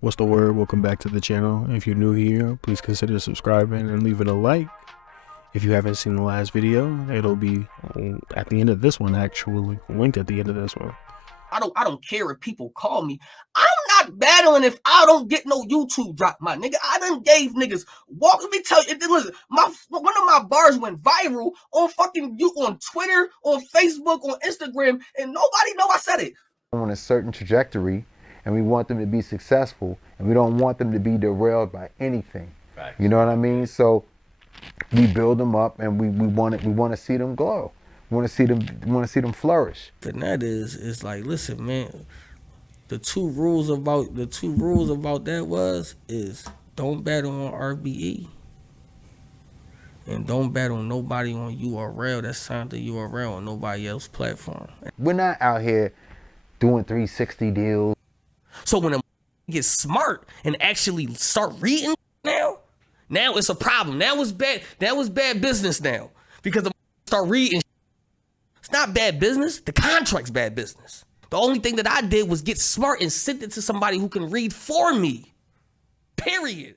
What's the word? Welcome back to the channel. If you're new here, please consider subscribing and leaving a like. If you haven't seen the last video, it'll be at the end of this one, actually linked at the end of this one. I don't care if people call me. I'm not battling if I don't get no YouTube drop, my nigga. I done gave niggas walk. Let me tell you, listen, one of my bars went viral on on Twitter, on Facebook, on Instagram, and nobody know I said it. On a certain trajectory, and we want them to be successful, and we don't want them to be derailed by anything. Right. You know what I mean? So we build them up, and we want to see them grow. We want to see them flourish. And that is like, listen, man. The two rules about that is don't battle on RBE, and don't battle nobody on URL that's signed to URL on nobody else's platform. We're not out here doing 360 deals. So when a get smart and actually start reading now it's a problem. Now it's bad business now, because the start reading. It's not bad business. The contract's bad business. The only thing that I did was get smart and send it to somebody who can read for me. Period.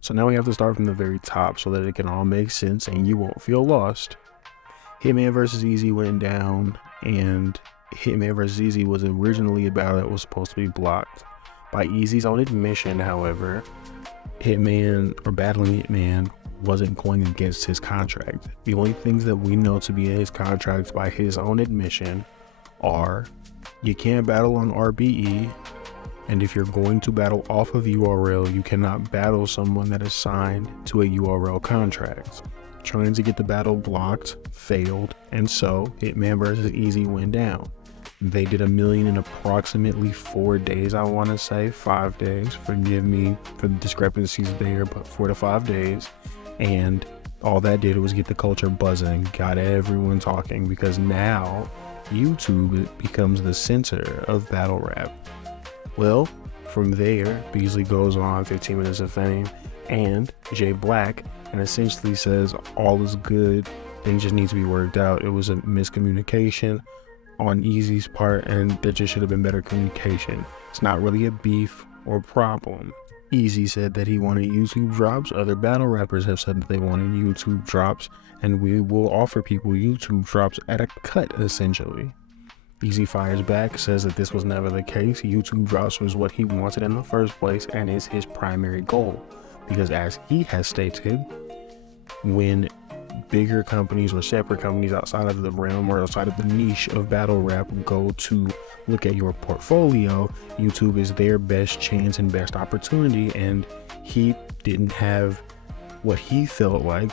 So now we have to start from the very top so that it can all make sense and you won't feel lost. Hitman vs. Eazy went down, and Hitman vs. Eazy was originally a battle that was supposed to be blocked. By Eazy's own admission, however, battling Hitman wasn't going against his contract. The only things that we know to be in his contract by his own admission are you can't battle on RBE, and if you're going to battle off of URL, you cannot battle someone that is signed to a URL contract. Trying to get the battle blocked failed, and so Hitman vs. Eazy went down. They did 1 million in approximately 4 days, I want to say 5 days. Forgive me for the discrepancies there, but 4 to 5 days. And all that did was get the culture buzzing, got everyone talking, because now YouTube becomes the center of battle rap. Well, from there, Beasley goes on 15 minutes of fame and Jay Black, and essentially says all is good, things just need to be worked out. It was a miscommunication on Eazy's part, and there just should have been better communication. It's not really a beef or problem. Eazy said that he wanted YouTube drops. Other battle rappers have said that they wanted YouTube drops, and we will offer people YouTube drops at a cut, essentially. Eazy fires back, says that this was never the case. YouTube drops was what he wanted in the first place and is his primary goal, because as he has stated, when bigger companies or separate companies outside of the realm or outside of the niche of battle rap go to look at your portfolio, YouTube is their best chance and best opportunity, and he didn't have what he felt like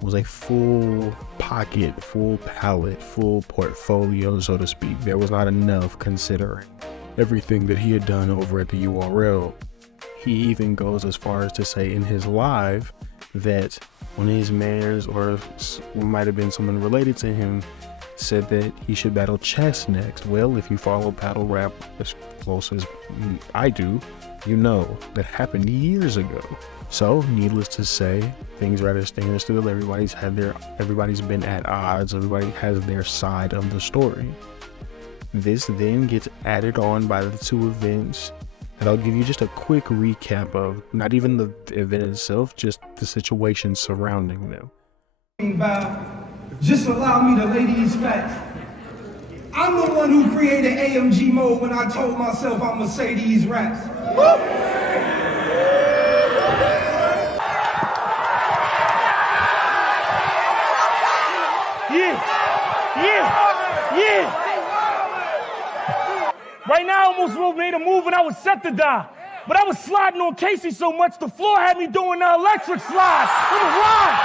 was a full pocket, full palette, full portfolio, so to speak. There was not enough considering everything that he had done over at the URL. He even goes as far as to say in his live that one of his mans, or might have been someone related to him, said that he should battle Chess next. Well, if you follow battle rap as close as I do, you know that happened years ago. So needless to say, things are at a standstill. Everybody's been at odds. Everybody has their side of the story. This then gets added on by the two events, and I'll give you just a quick recap of not even the event itself, just the situation surrounding them. Just allow me to lay these facts. I'm the one who created AMG mode when I told myself I'ma say these raps. Yeah. Right now, I almost made a move and I was set to die. But I was sliding on Casey so much, the floor had me doing the electric slide. It was live.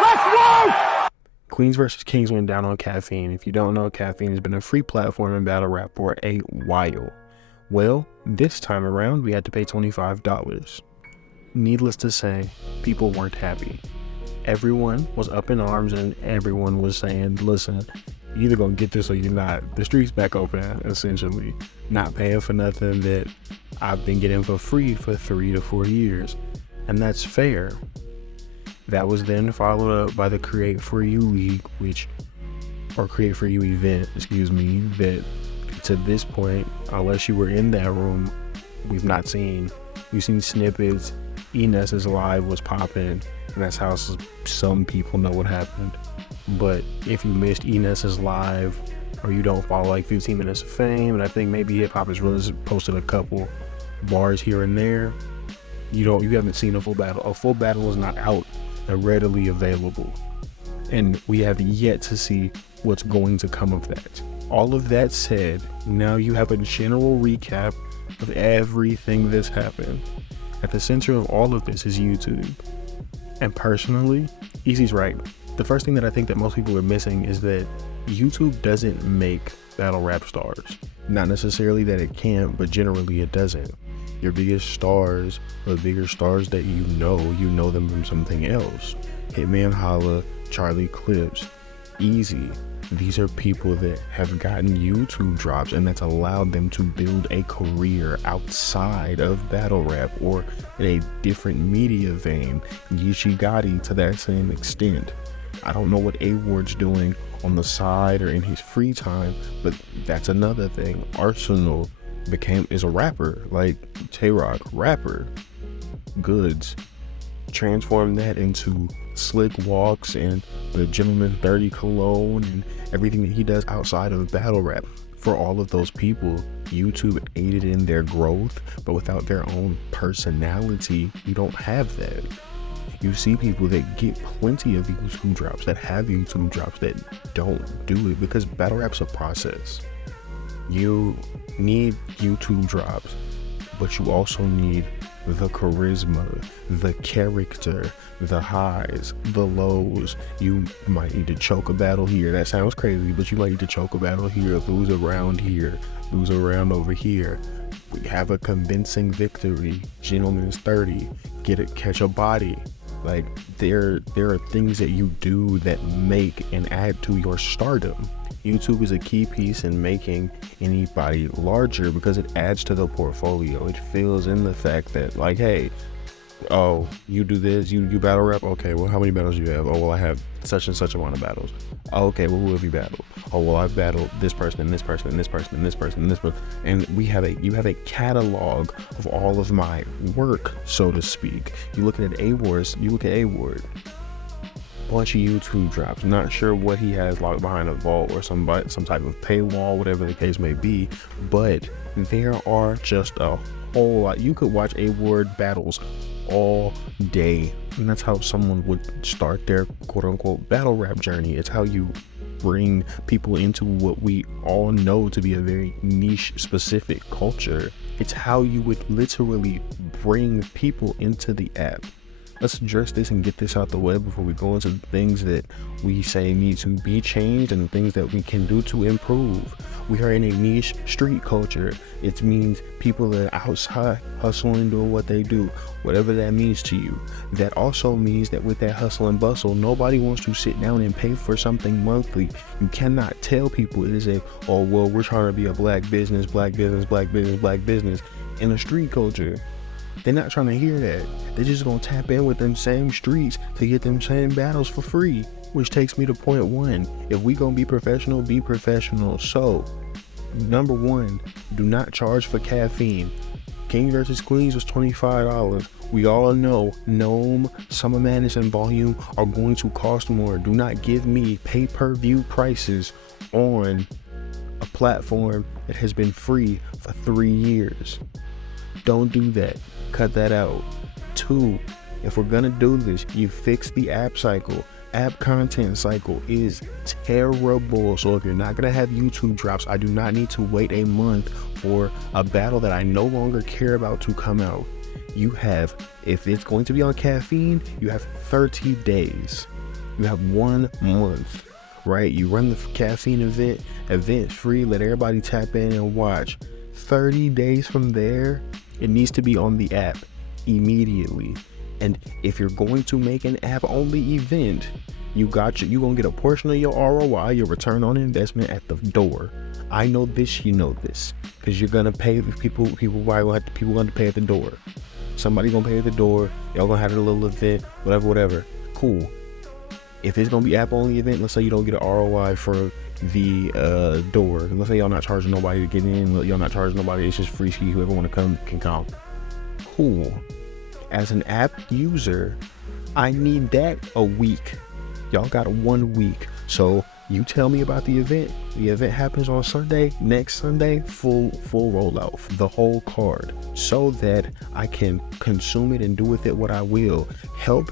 Let's work. Queens vs. Kings went down on Caffeine. If you don't know, Caffeine has been a free platform in battle rap for a while. Well, this time around, we had to pay $25. Needless to say, people weren't happy. Everyone was up in arms, and everyone was saying, listen, you either gonna get this or you're not. The street's back open, essentially. Not paying for nothing that I've been getting for free for 3 to 4 years. And that's fair. That was then followed up by the Create For You League, Create For You event, that to this point, unless you were in that room, we've seen snippets. Enes's live was popping, and that's how some people know what happened. But if you missed Enes's live, or you don't follow like 15 Minutes of Fame, and I think maybe Hip Hop has really posted a couple bars here and there, you haven't seen a full battle. A full battle is not out and readily available, and we have yet to see what's going to come of that. All of that said, now you have a general recap of everything that's happened. At the center of all of this is YouTube. And personally, Easy's right. The first thing that I think that most people are missing is that YouTube doesn't make battle rap stars. Not necessarily that it can't, but generally it doesn't. Your biggest stars, or the bigger stars that you know them from something else. Hitman Holla, Charlie Clips, Easy. These are people that have gotten YouTube drops, and that's allowed them to build a career outside of battle rap or in a different media vein. Geechee Gotti to that same extent. I don't know what A-Ward's doing on the side or in his free time, but that's another thing. Arsenal is a rapper, like Tay-Rock, rapper. Goods. Transform that into Slick Walks and the Gentleman 30 cologne and everything that he does outside of battle rap. For all of those people, YouTube aided in their growth, but without their own personality, you don't have that. You see people that get plenty of YouTube drops, that have YouTube drops, that don't do it, because battle rap's a process. You need YouTube drops, but you also need the charisma, the character, the highs, the lows. You might need to choke a battle here. That sounds crazy, but you might need to choke a battle here, lose around here, lose around over here. We have a convincing victory. Gentleman's 30, catch a body. Like there are things that you do that make and add to your stardom. YouTube is a key piece in making anybody larger because it adds to the portfolio. It fills in the fact that, like, hey, oh, you do this, you battle rap? Okay, well, how many battles do you have? Oh, well, I have such and such amount of battles. Oh, okay, well, who have you battled? Oh, well, I've battled this person and this person and this person and this person and this person. And you have a catalog of all of my work, so to speak. You look at A-Ward. Bunch of YouTube drops. Not sure what he has locked behind a vault or some type of paywall, whatever the case may be, but there are just a whole lot. You could watch A-Ward battles all day, and that's how someone would start their quote-unquote battle rap journey. It's how you bring people into what we all know to be a very niche specific culture. It's how you would literally bring people into the app. Let's address this and get this out the way before we go into the things that we say need to be changed and the things that we can do to improve. We are in a niche street culture. It means people that are outside hustling, doing what they do, whatever that means to you. That also means that with that hustle and bustle, nobody wants to sit down and pay for something monthly. You cannot tell people it is oh, well, we're trying to be a black business in a street culture. They're not trying to hear that. They're just gonna tap in with them same streets to get them same battles for free. Which takes me to point one. If we gonna be professional, be professional. So, number one, do not charge for caffeine. King vs. Queens was $25. We all know Gnome, Summer Madness, and Volume are going to cost more. Do not give me pay-per-view prices on a platform that has been free for 3 years. Don't do that. Cut that out. 2, if we're gonna do this, you fix the app cycle. App content cycle is terrible. So if you're not gonna have YouTube drops, I do not need to wait a month for a battle that I no longer care about to come out. You have, if it's going to be on caffeine, you have 30 days. You have 1 month, right? You run the caffeine event free, let everybody tap in and watch. 30 days from there, it needs to be on the app immediately. And if you're going to make an app only event, you're gonna get a portion of your ROI, your return on investment, at the door. I know this, you know this, because you're gonna pay the people gonna pay at the door. Somebody gonna pay at the door. Y'all gonna have a little event, whatever. Cool. If it's gonna be app only event, let's say you don't get an ROI for the door. Let's say y'all not charging nobody to get in, y'all not charging nobody, it's just free ski, whoever want to come can come. Cool. As an app user, I need that a week. Y'all got 1 week. So you tell me about the event. The event happens on Sunday. Next Sunday, full rollout, the whole card, so that I can consume it and do with it what I will. Help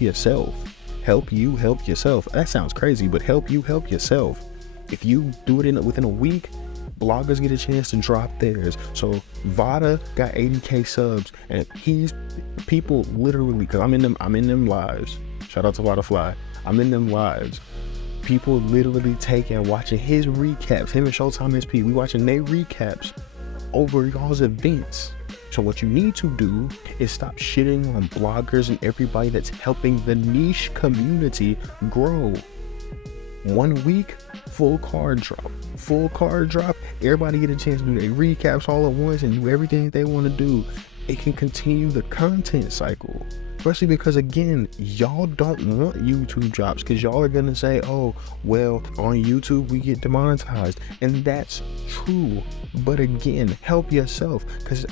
yourself. Help yourself. That sounds crazy, but help yourself. If you do it within a week, bloggers get a chance to drop theirs. So Vada got 80K subs, and people literally, because I'm in them lives. Shout out to Vada Fly. I'm in them lives. People literally taking watching his recaps. Him and Showtime SP, we watching their recaps over y'all's events. So what you need to do is stop shitting on bloggers and everybody that's helping the niche community grow. 1 week, full card drop. Everybody get a chance to do their recaps all at once and do everything they want to do. It can continue the content cycle. Especially because, again, y'all don't want YouTube drops, because y'all are gonna say, oh, well, on YouTube we get demonetized, and that's true. But again, help yourself, because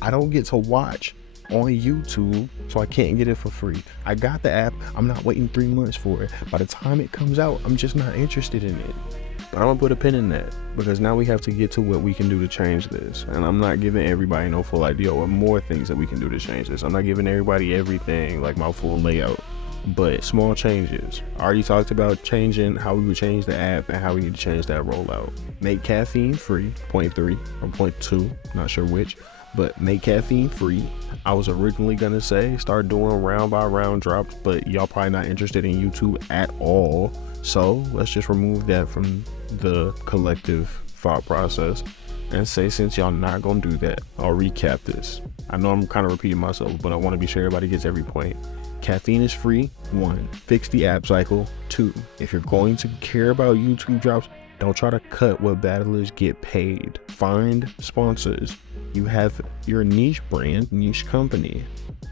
I don't get to watch on YouTube, so I can't get it for free. I got the app, I'm not waiting 3 months for it. By the time it comes out, I'm just not interested in it. But I'm gonna put a pin in that, because now we have to get to what we can do to change this. And I'm not giving everybody no full idea or more things that we can do to change this. I'm not giving everybody everything, like my full layout, but small changes. I already talked about changing how we would change the app and how we need to change that rollout. Make caffeine free, 0.3 or 0.2, not sure which, but make caffeine free. I was originally gonna say start doing round by round drops, but y'all probably not interested in YouTube at all. So let's just remove that from the collective thought process and say, since y'all not gonna do that, I'll recap this. I know I'm kind of repeating myself, but I want to be sure everybody gets every point. Caffeine is free. 1, fix the app cycle. 2, if you're going to care about YouTube drops, don't try to cut what battlers get paid. Find sponsors. You have your niche brand, niche company.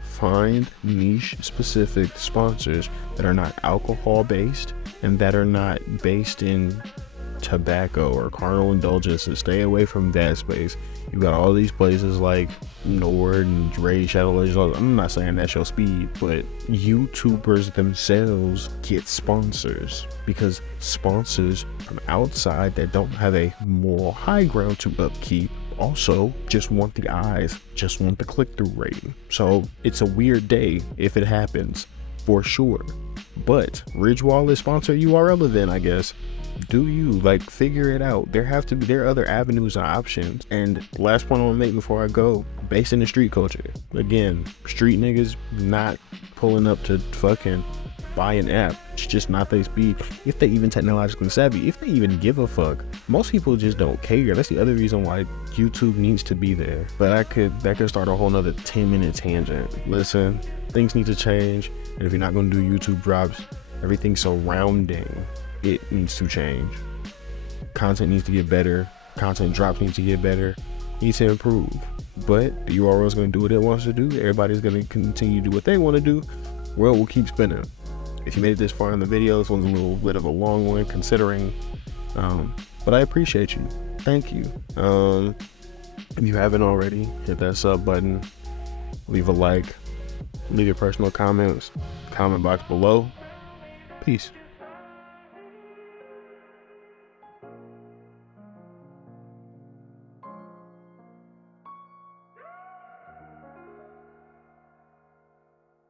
Find niche specific sponsors that are not alcohol based and that are not based in tobacco or carnal indulgence, and stay away from that space. You got all these places like Nord and Dre, Shadow Legends. I'm not saying that's your speed, but YouTubers themselves get sponsors, because sponsors from outside that don't have a moral high ground to upkeep also just want the eyes, just want the click-through rate. So it's a weird day if it happens, for sure. But Ridgewall is sponsor URL event, I guess. Do you figure it out? There are other avenues and options. And last point I want to make before I go, based in the street culture. Again, street niggas not pulling up to fucking buy an app. It's just not their speed. If they even technologically savvy, if they even give a fuck. Most people just don't care. That's the other reason why YouTube needs to be there. But that could start a whole nother 10-minute tangent. Listen, things need to change. And if you're not going to do YouTube drops, everything surrounding it needs to change. Content needs to get better. Content drops need to get better. Needs to improve. But the URL is going to do what it wants to do. Everybody's going to continue to do what they want to do. World will keep spinning. If you made it this far in the video, this one's a little bit of a long one considering, but I appreciate you. Thank you. If you haven't already, hit that sub button, leave a like, leave your personal comments, comment box below. Peace.